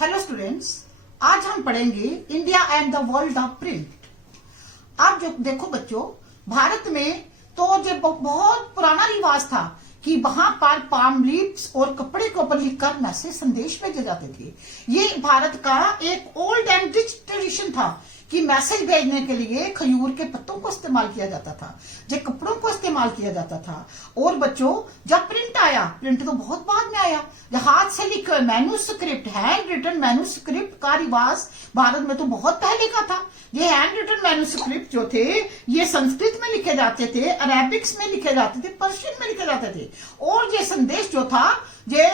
Hello students, आज हम पढ़ेंगे India and the world of print. आप जो देखो बच्चों, भारत में तो जो बहुत पुराना रिवाज था कि वहां पर पाम लीव्स और कपड़े के ऊपर लिखकर मैसेज संदेश भेजे जाते थे। ये भारत का एक ओल्ड एंड रिच ट्रेडिशन था कि मैसेज भेजने के लिए खजूर के पत्तों को इस्तेमाल किया जाता था, जब कपड़ों को इस्तेमाल किया जाता था। और बच्चों, जब प्रिंट आया, प्रिंट तो बहुत बाद में आया, हाथ से लिखे मैन्यूस्क्रिप्ट, हैंड रिटन मैन्यूस्क्रिप्ट का रिवाज भारत में तो बहुत पहले का था। ये हैंड रिटन मैन्यूस्क्रिप्ट जो थे, ये संस्कृत में लिखे जाते थे, अरेबिक्स में लिखे जाते थे, पर्शियन में लिखे जाते थे। और ये संदेश जो था ये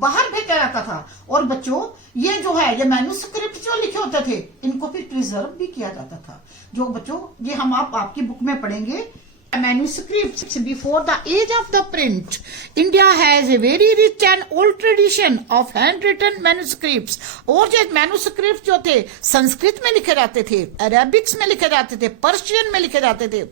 बाहर भेजा जाता था। और बच्चों, ये जो है, ये मैन्यूस्क्रिप्ट जो लिखे होते थे, इनको फिर प्रिजर्व भी किया जाता था। जो बच्चों, ये हम आपकी बुक में पढ़ेंगे। Manuscripts before the age of the print, India has a very rich and old tradition of handwritten manuscripts। और जो manuscripts जो थे, संस्कृत में लिखे जाते थे, अरेबिक्स में लिखे जाते थे, पर्शियन में लिखे जाते थे,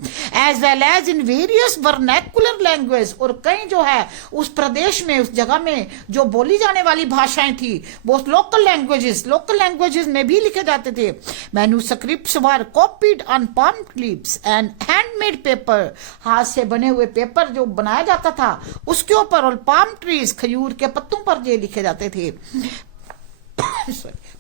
as well as in various vernacular language। और कई जो है उस प्रदेश में, उस जगह में जो बोली जाने वाली भाषाएं थी, वो लोकल लैंग्वेजेस में भी लिखे जाते थे। Manuscripts were copied on palm leaves and handmade paper। हाथ से बने हुए पेपर जो बनाया जाता था उसके ऊपर, और पाम ट्रीज, खजूर के पत्तों पर ये लिखे जाते थे।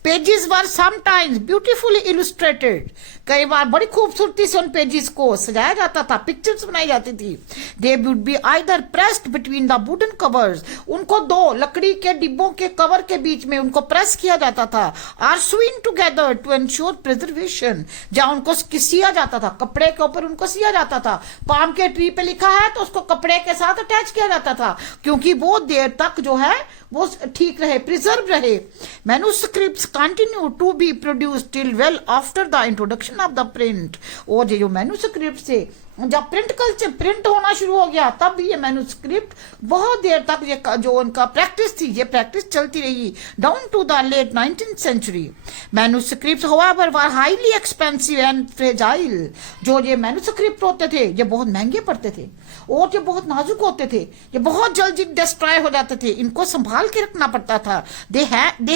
पेजेस वर समटाइम्स ब्यूटीफुली इलस्ट्रेटेड। कई बार बड़ी खूबसूरती से उन पेजेस को सजाया जाता था, पिक्चर्स बनाई जाती थी। They would be either pressed between the wooden covers. उनको दो लकड़ी के डिब्बों के कवर के बीच में उनको प्रेस किया जाता था। Are sewn together to ensure preservation. जहां उनको सिया जाता था, कपड़े के ऊपर उनको सिया जाता था। पाम के ट्री पे लिखा है तो उसको कपड़े के साथ अटैच किया जाता था, क्योंकि वो देर तक जो है वो ठीक रहे, प्रिजर्व रहे। Manuscripts continue to be produced till well after the introduction of the print। और जो manuscripts थे, जब प्रिंट कल्चर, प्रिंट होना शुरू हो गया, तब भी ये मैन्यूस्क्रिप्ट बहुत देर तक ये जो उनका प्रैक्टिस थी, ये प्रैक्टिस चलती रही down to the late 19th century। Manuscripts however were highly expensive and fragile। जो ये मैन्यूस्क्रिप्ट होते थे, ये बहुत महंगे पड़ते थे और ये बहुत नाजुक होते थे, ये बहुत जल्दी डिस्ट्रॉय हो जाते थे, इनको संभाल के रखना पड़ता था। they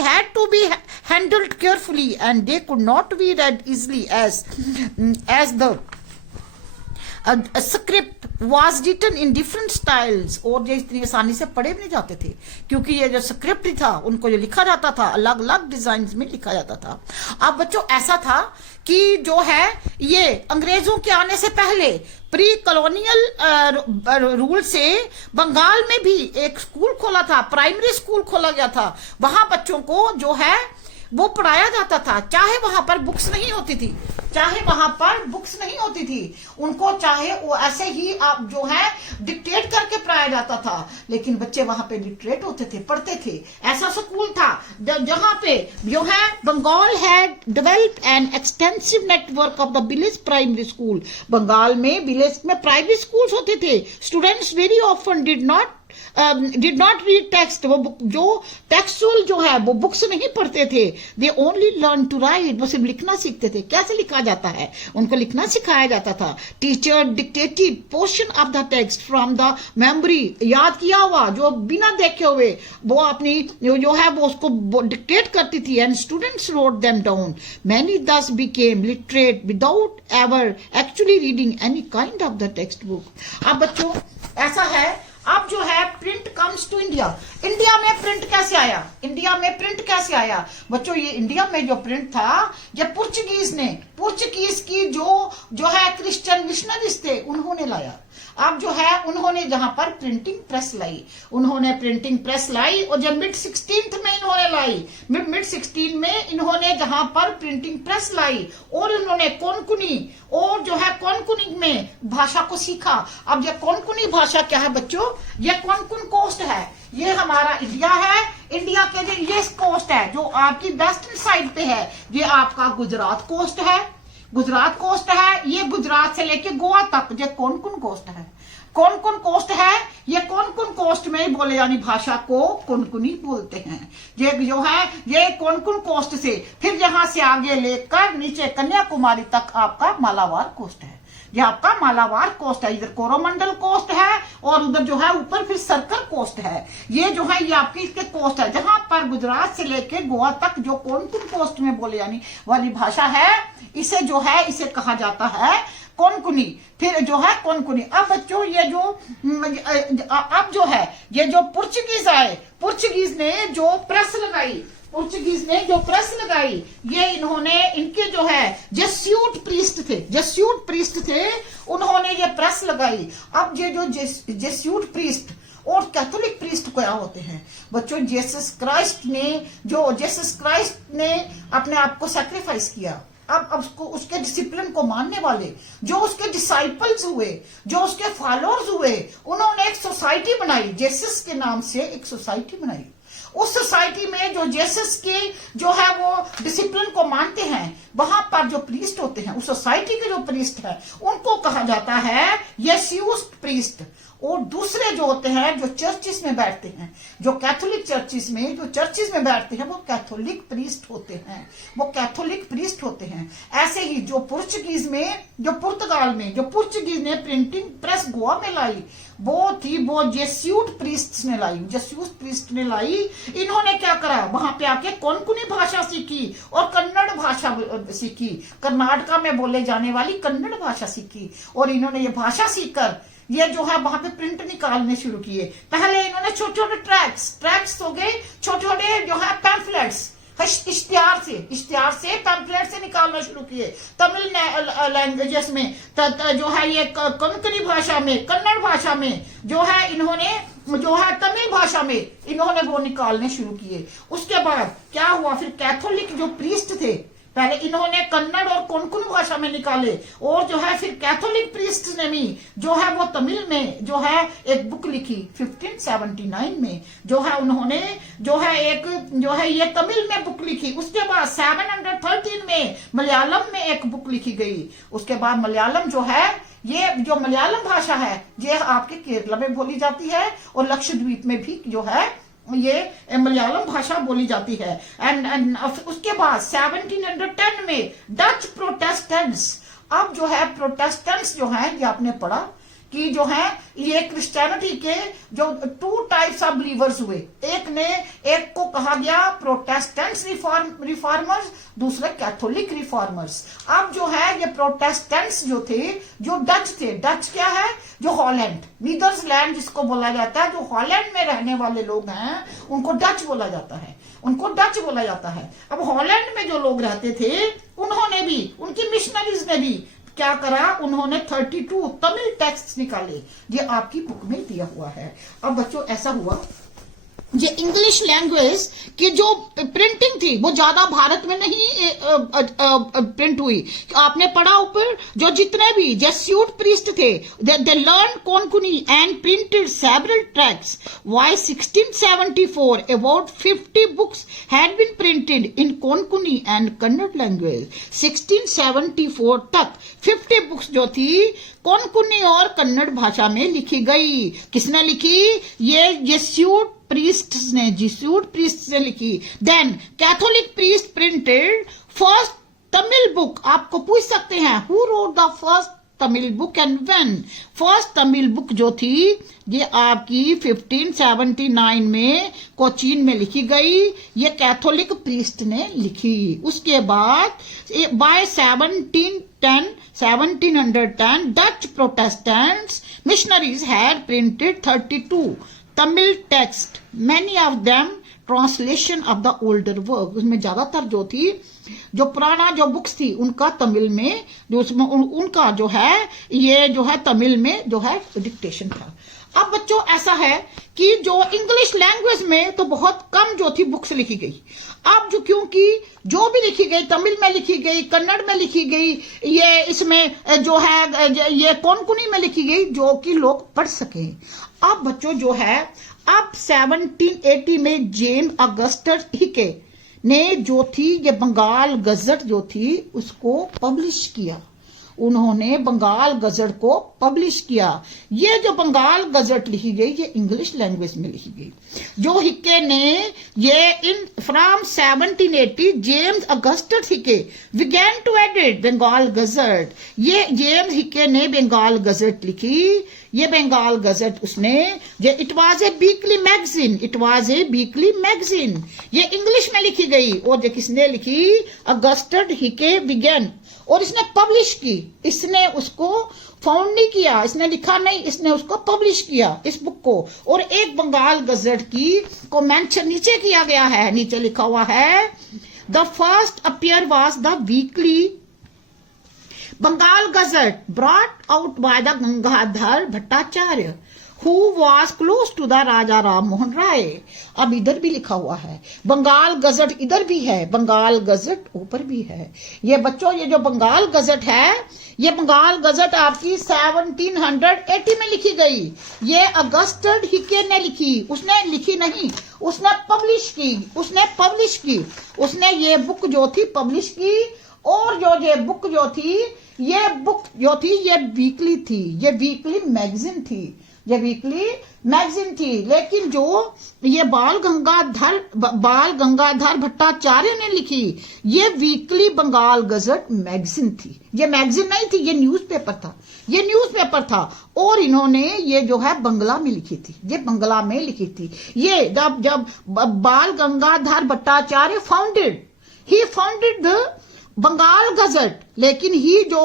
had to be handled carefully and they could not be read easily as the script was written in different styles. और ये इतनी आसानी से पढ़े भी नहीं जाते थे, क्योंकि ये जो स्क्रिप्ट था, उनको जो लिखा जाता था, अलग अलग डिजाइन में लिखा जाता था। अब बच्चों, ऐसा था कि जो है ये अंग्रेजों के आने से पहले प्री कॉलोनियल रूल से बंगाल में भी एक स्कूल खोला था, प्राइमरी स्कूल खोला गया था। वहां बच्चों को जो है वो पढ़ाया जाता था, चाहे वहां पर बुक्स नहीं होती थी, उनको चाहे वो ऐसे ही आप जो है डिक्टेट करके पढ़ाया जाता था, लेकिन बच्चे वहां पे लिटरेट होते थे, पढ़ते थे। ऐसा स्कूल था जहां पे जो है Bengal had developed an extensive network of the village primary school. Bengal में विलेज में प्राइमरी स्कूल्स होते थे। Students very often did not read text. वो जो टेक्सुअल जो है वो बुक्स नहीं पढ़ते थे। They only learn to write. वो सिर्फ लिखना सीखते थे, कैसे लिखा जाता है उनको लिखना सिखाया जाता था। Teacher dictated portion of the text from the memory. याद किया हुआ जो बिना देखे हुए वो अपनी जो है वो उसको डिक्टेट करती थी, and students wrote them down. Many thus became literate without ever actually reading any kind of the textbook. अब बच्चों, ऐसा है, अब जो है print comes to India. India में प्रिंट कैसे आया? बच्चों, ये इंडिया में जो प्रिंट था, ये पुर्तगीज की जो है क्रिश्चियन मिशनरीज थे, उन्होंने लाया। अब जो है उन्होंने जहां पर प्रिंटिंग प्रेस लाई, और जब मिड 16 में इन्होंने जहां पर प्रिंटिंग प्रेस लाई, और इन्होंने कोंकणी में भाषा को सीखा। अब ये कोंकणी भाषा क्या है बच्चों? ये कोंकण कोस्ट है, ये हमारा इंडिया है। इंडिया के जो ये कोस्ट है जो आपकी वेस्टर्न साइड पे है, ये आपका गुजरात कोस्ट है। ये गुजरात से लेके गोवा तक ये कोंकण कोस्ट है। ये कोंकण कोस्ट में बोले जाने भाषा को कोंकणी बोलते हैं। ये जो है ये कोंकण कोस्ट से फिर यहां से आगे लेकर नीचे कन्याकुमारी तक आपका मालाबार कोस्ट है। ये आपका मालाबार कोस्ट है, इधर कोरोमंडल कोस्ट है और उधर जो है ऊपर फिर सर्कल कोस्ट है। ये जो है ये आपकी इसके कोस्ट है, जहां पर गुजरात से लेके गोवा तक जो कोंकण कोस्ट में बोले जाने वाली भाषा है, इसे जो है इसे कहा जाता है कोंकणी। फिर जो है कोंकणी। अब बच्चों ये जो अब जो है ये जो पुर्तगीज आए, पुर्तगीज ने जो प्रेस लगाई, पुर्तगीज ने जो प्रेस लगाई, ये इन्होंने इनके जो है जेस्यूट प्रीस्ट थे, जेस्यूट प्रीस्ट थे, उन्होंने ये प्रेस लगाई। अब ये जो जेस्यूट प्रीस्ट और कैथोलिक प्रीस्ट क्या होते हैं बच्चों, जीसस क्राइस्ट ने अपने आप को सैक्रिफाइस किया। अब उसके डिसिप्लिन को मानने वाले जो उसके डिसाइपल्स हुए, जो उसके फॉलोअर्स हुए, उन्होंने एक सोसाइटी बनाई, जीसस के नाम से एक सोसाइटी बनाई। उस सोसाइटी में जो जीसस के जो है वो डिसिप्लिन को मानते हैं, वहां पर जो प्रीस्ट होते हैं, उस सोसाइटी के जो प्रीस्ट है, उनको कहा जाता है येस्यूट प्रीस्ट। और दूसरे जो होते हैं जो चर्चिस में बैठते हैं, जो कैथोलिक चर्चिस में बैठते हैं, वो कैथोलिक प्रीस्ट होते हैं, वो कैथोलिक प्रीस्ट होते हैं। ऐसे ही जो पुर्तगीज में, जो पुर्तगाल में जो पुर्तगीज ने प्रिंटिंग प्रेस गोवा में लाई, वो जेस्यूट प्रीस्ट ने लाई, जेस्यूट प्रीस्ट ने लाई। इन्होंने क्या करा, वहां पे आके कोंकणी भाषा सीखी और कन्नड़ भाषा सीखी, कर्नाटका में बोले जाने वाली कन्नड़ भाषा सीखी। और इन्होंने ये भाषा सीखकर ये जो है वहां पे प्रिंट निकालने शुरू किए। पहले इन्होंने छोटे छोटे ट्रैक्स हो गए, छोटे छोटे जो है पैम्फलेट्स, इश्तिहार से पैम्फलेट से निकालना शुरू किए। तमिल लैंग्वेजेस में जो है ये कोंकणी भाषा में, कन्नड़ भाषा में जो है इन्होंने जो है तमिल भाषा में इन्होंने वो निकालने शुरू किए। उसके बाद क्या हुआ, फिर कैथोलिक जो प्रीस्ट थे, पहले इन्होंने कन्नड़ और कोंकण भाषा में निकाले, और जो है फिर कैथोलिक प्रीस्ट ने भी जो है वो तमिल में जो है एक बुक लिखी 1579 में, जो है उन्होंने जो है एक जो है ये तमिल में बुक लिखी। उसके बाद 713 में मलयालम में एक बुक लिखी गई। उसके बाद मलयालम जो है, ये जो मलयालम भाषा है ये आपके केरला में बोली जाती है और लक्षद्वीप में भी जो है ये मलयालम भाषा बोली जाती है। एंड उसके बाद 1710 में डच प्रोटेस्टेंट्स, अब जो है प्रोटेस्टेंट्स जो है ये आपने पढ़ा कि जो है ये क्रिश्चियनिटी के जो 2 टाइप्स ऑफ बिलीवर्स हुए, एक को कहा गया प्रोटेस्टेंट्स रिफॉर्मर्स, दूसरे कैथोलिक रिफॉर्मर्स। अब जो है ये प्रोटेस्टेंट्स जो थे, जो डच थे, डच क्या है, जो हॉलैंड, नीदरलैंड जिसको बोला जाता है, जो हॉलैंड में रहने वाले लोग हैं उनको डच बोला जाता है, उनको डच बोला जाता है। अब हॉलैंड में जो लोग रहते थे उन्होंने भी, उनकी मिशनरीज ने भी क्या करा, उन्होंने 32 तमिल टेक्स्ट निकाले, ये आपकी बुक में दिया हुआ है। अब बच्चों ऐसा हुआ, ये इंग्लिश लैंग्वेज की जो प्रिंटिंग थी वो ज्यादा भारत में नहीं प्रिंट हुई। आपने पढ़ा ऊपर जो जितने भी जेस्यूट प्रीस्ट थे, they learn Konkani and printed several tracts. By 1674 about 50 books had been printed in Konkani and Kannada language. 1674 तक 50 बुक्स जो थी कोंकणी और कन्नड़ भाषा में लिखी गई। किसने लिखी, ये जेस्यूट प्रीस्ट्स ने, जेस्यूट प्रीस्ट्स ने लिखी। Then Catholic priest printed first Tamil book. आपको पूछ सकते हैं who wrote the first Tamil book and when. First Tamil book जो थी ये आपकी 1579 में कोचीन में लिखी गई, ये कैथोलिक प्रीस्ट ने लिखी। उसके बाद by 1710 Dutch Protestants missionaries had printed 32 Tamil text, many of them translation of the older work. उसमें ज्यादातर जो थी, जो पुराना जो बुक्स थी उनका तमिल में, जो उसमें उनका जो है ये जो है तमिल में जो है डिक्टेशन था। अब बच्चों ऐसा है कि जो इंग्लिश लैंग्वेज में तो बहुत कम जो थी बुक्स लिखी गई। अब जो क्योंकि जो भी लिखी गई तमिल में लिखी गई, कन्नड़ में लिखी गई, ये इसमें जो है ये कोंकणी में लिखी गई जो कि लोग पढ़ सके। अब बच्चों जो है अब 1780 में जेन अगस्टस हिके ने जो थी ये बंगाल गजट जो थी उसको पब्लिश किया। उन्होंने बंगाल गजट को पब्लिश किया। ये जो बंगाल गजट लिखी गई ये इंग्लिश लैंग्वेज में लिखी गई। जो हिक्के ने ये in from 1780 James Augustus Hicky began to edit Bengal Gazette. ये जेम्स हिक्के ने बंगाल गजट लिखी। ये बंगाल गजट उसने ये it was a weekly magazine, it was a weekly magazine. ये इंग्लिश में लिखी गई और ये किसने लिखी? Augustus Hicky began. और इसने पब्लिश की, इसने उसको फाउंड नहीं किया, इसने लिखा नहीं, इसने उसको पब्लिश किया इस बुक को। और एक बंगाल गजट की को मेंशन नीचे किया गया है, नीचे लिखा हुआ है the first appear was the weekly Bengal gazette brought out by the Gangadhar Bhattacharya who was close to the Raja Ram Mohan Roy. अब इधर भी लिखा हुआ है बंगाल गजट, इधर भी है बंगाल गजट, ऊपर भी है। ये बच्चों ये जो बंगाल गजट है ये बंगाल गजट आपकी 1780 में लिखी गई। ये अगस्टस हिक्के ने लिखी, उसने लिखी नहीं, उसने पब्लिश की, उसने पब्लिश की, उसने ये बुक जो थी पब्लिश की। और जो ये बुक जो थी ये बुक जो थी ये वीकली थी, ये वीकली मैगजीन थी, ये वीकली मैगजीन थी। लेकिन जो ये बाल गंगाधर भट्टाचार्य ने लिखी ये वीकली बंगाल गजट मैगजीन थी। ये मैगजीन नहीं थी, ये न्यूज़पेपर था, ये न्यूज़पेपर था। और इन्होंने ये जो है बंगला में लिखी थी, ये बंगला में लिखी थी। ये जब बाल गंगाधर भट्टाचार्य ही फाउंडेड द बंगाल गजट। लेकिन ही जो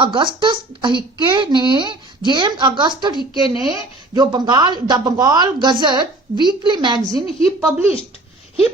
अगस्टस हिक्के ने, जेम्स अगस्टस हिक्के ने जो the Bengal gazette weekly magazine he published, he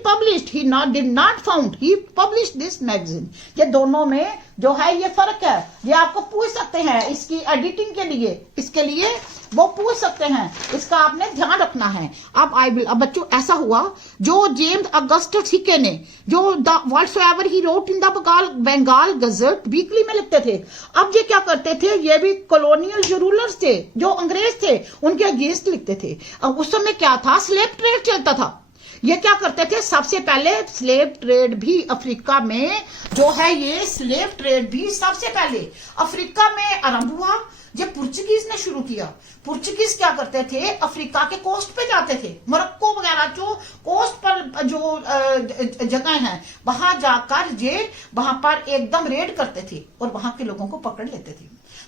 did not found, he published this magazine। ये दोनों में जो है ये फर्क है। ये आपको पूछ सकते हैं इसकी एडिटिंग के लिए, इसके लिए वो पूछ सकते हैं, इसका आपने ध्यान रखना है। अब बच्चों ऐसा हुआ जो जेम्स अगस्टस हिक्के ने जो whatsoever he wrote in the Bengal gazette weekly में लिखते थे। अब ये क्या करते थे? ये भी कॉलोनियल जो रूलर्स थे, जो अंग्रेज थे, उनके अगेंस्ट लिखते थे। अब उस समय क्या था? स्लेव ट्रेड चलता था। ये क्या करते थे? सबसे पहले स्लेव ट्रेड भी अफ्रीका में जो है, ये स्लेव ट्रेड भी सबसे पहले अफ्रीका में आरंभ हुआ। ये पुर्तगीज ने शुरू किया। पुर्तगीज क्या करते थे? अफ्रीका के कोस्ट पे जाते थे, मोरक्को वगैरह जो कोस्ट पर जो जगह हैं वहां जाकर ये वहां पर एकदम रेड करते थे और वहां के लोगों को पकड़ लेते थे,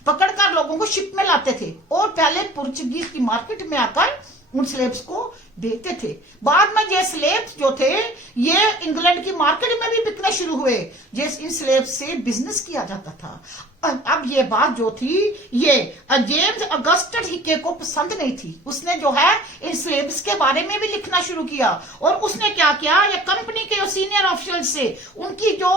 पकड़कर लोगों को शिप में लाते थे और पहले पुर्तगीज की मार्केट में आकर उन स्लेब्स को बेचते थे। बाद में ये स्लेब्स जो थे ये इंग्लैंड की मार्केट में भी बिकने शुरू हुए, जिस इन स्लेब्स से बिजनेस किया जाता था। अब ये बात जो थी ये जेम्स अगस्टस हिक्के को पसंद नहीं थी। उसने जो है इन स्लेब्स के बारे में भी लिखना शुरू किया और उसने क्या किया? ये कंपनी के सीनियर ऑफिशियल से उनकी जो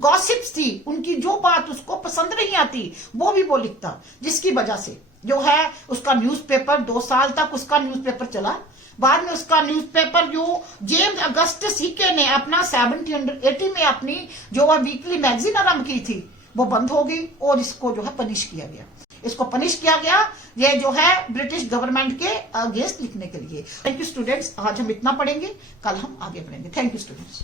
गॉसिप्स थी, उनकी जो बात उसको पसंद नहीं आती वो भी वो लिखता, जिसकी वजह से जो है उसका न्यूज़पेपर 2 साल तक उसका न्यूज़पेपर चला। बाद में उसका न्यूज़पेपर जो जेम्स अगस्टस हिक्के ने अपना 1780 में अपनी जो वह वीकली मैगजीन आरंभ की थी वो बंद हो गई और इसको जो है पनिश किया गया। इसको पनिश किया गया ये जो है ब्रिटिश गवर्नमेंट के अगेंस्ट लिखने के लिए। थैंक यू स्टूडेंट्स, आज हम इतना पढ़ेंगे, कल हम आगे पढ़ेंगे। Thank you students.